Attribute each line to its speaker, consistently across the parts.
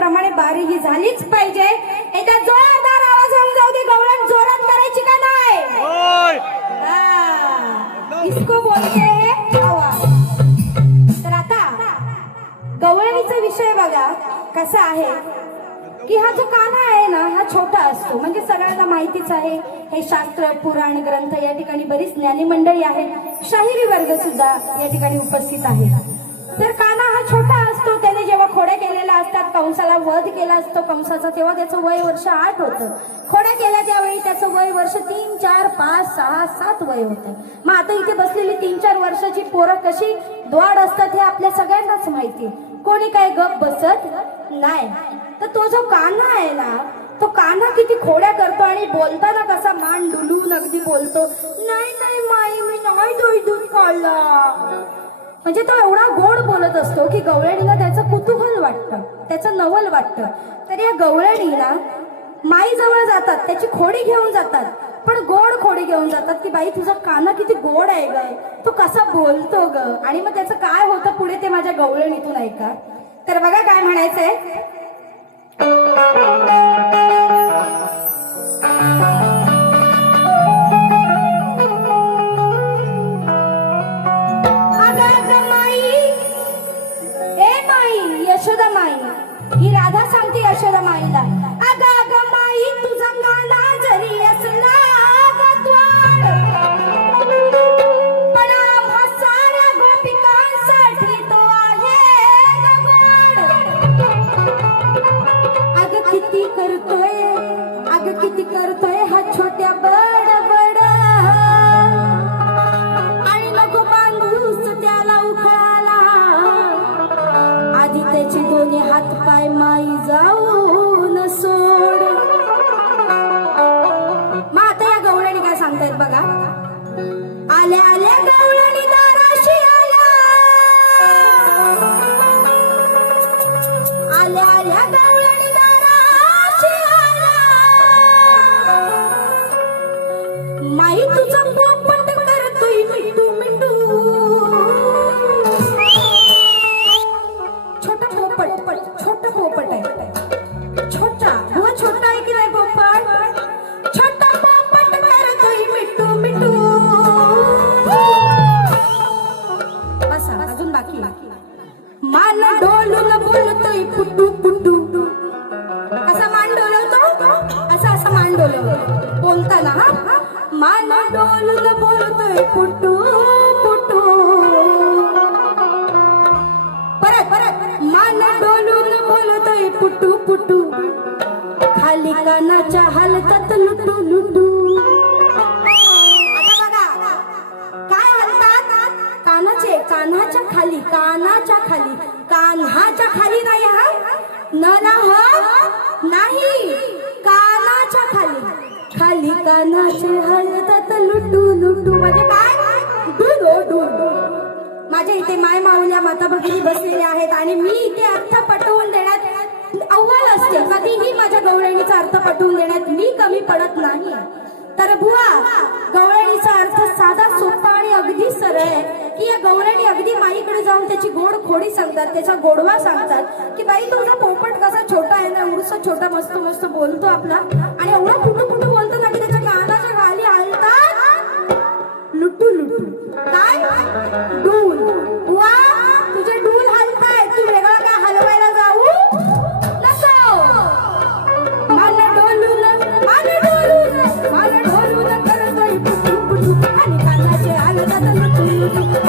Speaker 1: लांजाप्रमाणे बारी ही झालीच पाहिजे. एकदा जोरदार आवाज होऊन जाऊ दे गवळण जोरात करायची का नाही? हा. इसको बोलते है आवाज. तर आता गवळणीचा विषय बघा कसा आहे? की हा जो काना आहे ना हा छोटा असतो. म्हणजे सगळ्यांना माहितीच आहे हे शास्त्र पुराण ग्रंथ या ठिकाणी बरीच ज्ञानी मंडळी आहेत. शाहिरी वर्ग सुद्धा या ठिकाणी उपस्थित आहे तर काना असतात कंसाला वध केला असतो कंसाचा तेव्हा त्याचं वय वर्ष आठ होतं. खोड्या केल्या त्यावेळी त्याचं वय वर्ष तीन चार पाच सहा सात वय होतं. मग आता इथे बसलेली तीन चार वर्षाची पोरं कशी द्वाड असतात हे आपल्या सगळ्यांनाच माहिती कोणी काय गप बसत नाही. तर तो जो कान्हा आहे ना तो कान्हा किती खोड्या करतो आणि बोलताना कसा मान डुलून अगदी बोलतो नाही नाही माई मी नाही दोय दूध काढला म्हणजे तो एवढा गोड बोलत असतो की गवळणीला त्याचं कुतूहल वाटतं. त्याचं नवल वाटतं. तर या गवळणीला माई जवळ जातात. त्याची खोडी घेऊन जातात. पण गोड खोडी घेऊन जातात की बाई तुझा कान किती गोड आहे ग. तो कसा बोलतो ग? आणि मग त्याचं काय होतं पुढे ते माझ्या गवळणीतून ऐका. तर बघा काय म्हणायचंय. പൂർത്തിയക്ഷരമായില്ല आधी त्याचे दोन्ही हात पाय माई जाऊन सोड. मग आता या गवळणी काय सांगतायत बघा. आल्या आल्या गवळणी दाराशी आल्या. आल्या आल्या गवळणी मान डोलवतो बोलताना हा? मान डोलून बोलतोय पुटू पुटू परत परत. मान डोलून बोलतोय पुटू पुटू खाली कानाच्या हालतात लुटू लुटू. आता बघा काय हलतात कानाचे कानाच्या खाली कानाच्या खाली. कान्हाच्या खाली नाही हा? न हो नाही. कानाच्या खाली. खाली कानाचे हलतात लुटू लुटू म्हणजे काय? डुलो डुलो माझ्या इथे माय माऊल्या माता भगिनी बसलेल्या आहेत आणि मी इथे अर्थ पटवून देण्यात अव्वल असते. कधीही माझ्या गवळणीचा अर्थ पटवून देण्यात मी कमी पडत नाही. तर बुवा गवळणीचा अर्थ साधा सोपा आणि अगदी खोडी सांगतात त्याचा गोडवा सांगतात की बाई तुझा पोपट कसा छोटा आहे ना एवढसा छोटा मस्त मस्त बोलतो आपला. आणि एवढा कुठं कुठं बोलतो ना की त्याच्या कानाच्या खाली हलतात. लुटू लुटू. काय? डूल. वा तुझे डूल हलताय तू वेगळा काय हलवायला जाऊ? नको मान डोलून मान डोलून मान डोलून करतोय. पुटू पुटू. आणि कानाचे हलतात लुटू लुटू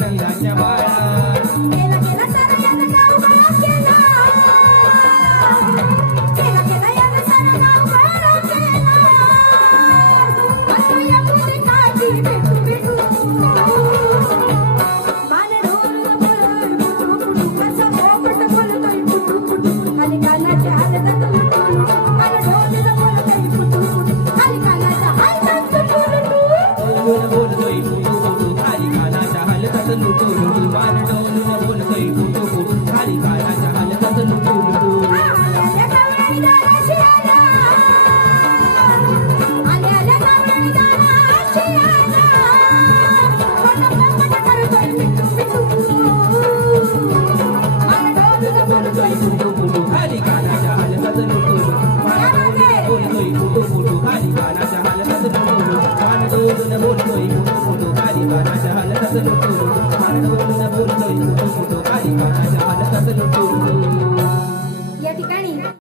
Speaker 1: నందాచ